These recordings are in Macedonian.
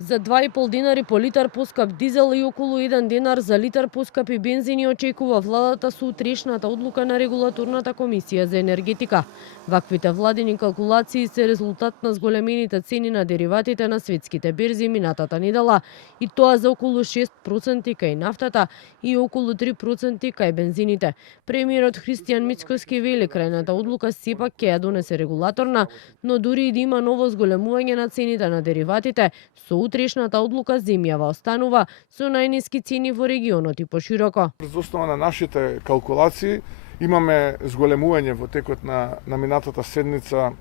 За 2,5 денари по литар поскап дизел и околу 1 денар за литар поскапи бензини очекува владата со утрешната одлука на регулаторната комисија за енергетика. Ваквите владини калкулации се резултат на зголемените цени на дериватите на светските берзи минатата недела, и тоа за околу 6% кај нафтата и околу 3% кај бензините. Премиерот Христијан Мицкоски вели крајната одлука сепак ќе ја донесе регулаторна, но дури и да има ново зголемување на цените на дериватите, со утрешната одлука земјава останува со најниски цени во регионот и пошироко. Врз основа на нашите калкулации имаме зголемување во текот на минатата седмица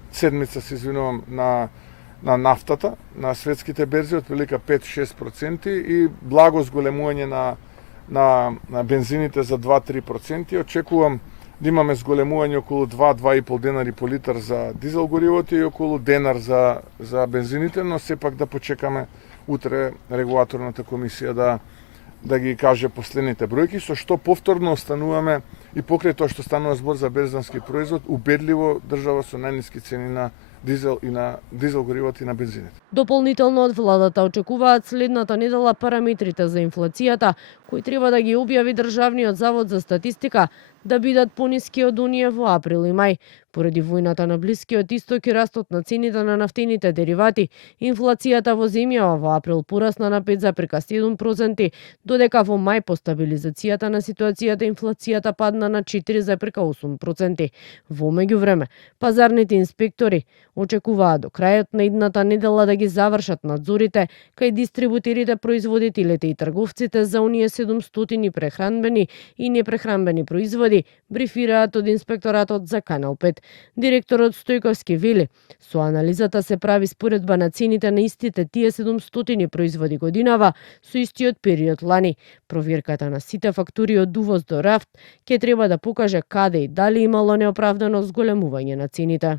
на нафтата, на светските берзи, отприлика 5-6% и благо зголемување на бензините за 2-3%. Очекувам да имаме зголемување околу 2-2,5 денари по литар за дизел горивото и околу денар за бензините, но сепак да почекаме утре регулаторната комисија да ги каже последните бројки, со што повторно остануваме и покрај тоа што станува збор за берзански производ, убедливо држава со најниски цени на дизел и на дизел горивото и на бензините. Дополнително од владата очекуваат следната недела параметрите за инфлацијата, кои треба да ги објави Државниот завод за статистика, да бидат пониски од оние во април и мај. Поради војната на Блискиот исток и растот на цените на нафтените деривати, инфлацијата во земјава во април порасна на 5,7%, додека во мај по стабилизацијата на ситуацијата инфлацијата падна на 4,8%. Во меѓувреме, пазарните инспектори очекуваат до крајот на идната недела да ги завршат надзорите кај дистрибутерите, производителите и трговците за оние 700 прехранбени и непрехранбени производи, брифираат од инспекторатот за Канал 5. Директорот Стојковски вели, со анализата се прави споредба на цените на истите тие 700 производи годинава со истиот период лани. Проверката на сите фактури од увоз до рафт ќе треба да покаже каде и дали имало неоправдано зголемување на цените.